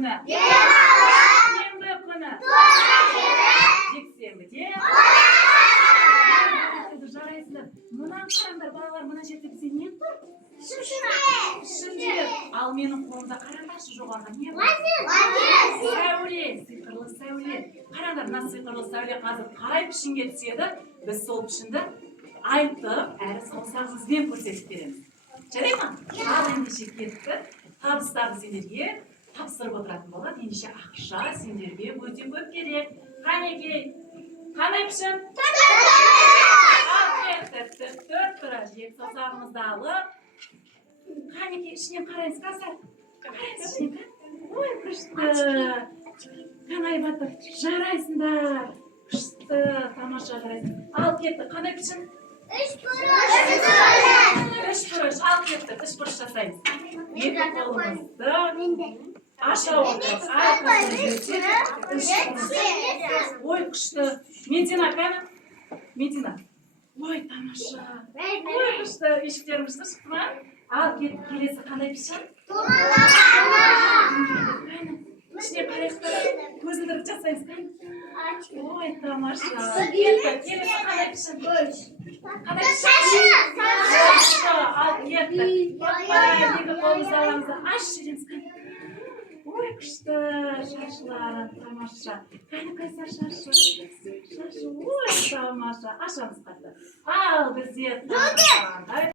күні? Сенбі күні? Жексенбіде? Жарайсыздар. Мұнан қараңдар, балалар, мына жерде бізде не тұр? Шымшыр. Ал менің қолымда қараңдаршы жоғарғы не бар? Сәуле, сиқырлы сәуле. Қараңдар, мына сиқырлы сәуле қазір қалай пішінге түседі? Біз сол пішінді айтып, әрі саусағымызбен көрсетіп береміз. Жарай ма? Ал ендеше кетті. Табыстарды сендерге тапсырып отыратын болады. Ендеше ақша сендерге өте көп керек. Қанекей, қандай пішін? Ал кетті, төрт тұра жек саусағымызды алып. Қанекей, ішінен қарайыз, қазір. Қарайыз ішінен. Ой, күшті. Қанай батыр, жарайсыңдар. Күшті, тамаша жарайсың. Ал кетті, қандай пішін? Үш бұрыш, ал кетті, үш бұрыш жасаймыз. Екі қолымызды аша отырып, арқасын жүрсек, үш бұрыш. Ой, күшті. Медина, кәні? Медина. Ой, тамаша. Ой, күшті. Ешіктеріміз шықты ма? Ал кетті, келесі қандай пішін? Ішіне қарайықтыр, көзілдіріп жасаймыз, кәні? Ой, тамаша. Кетті, келесі қандай пішін? Қандай пішін? Ал кетті. Екі қолымызды аламызды аш жүреміз, кәні? Ой, күшті, шашылары, тамаша. Кәні қайса шашы? Шашы, ой, тамаша. Ашамыз қатты. Ал, бізде тамаша.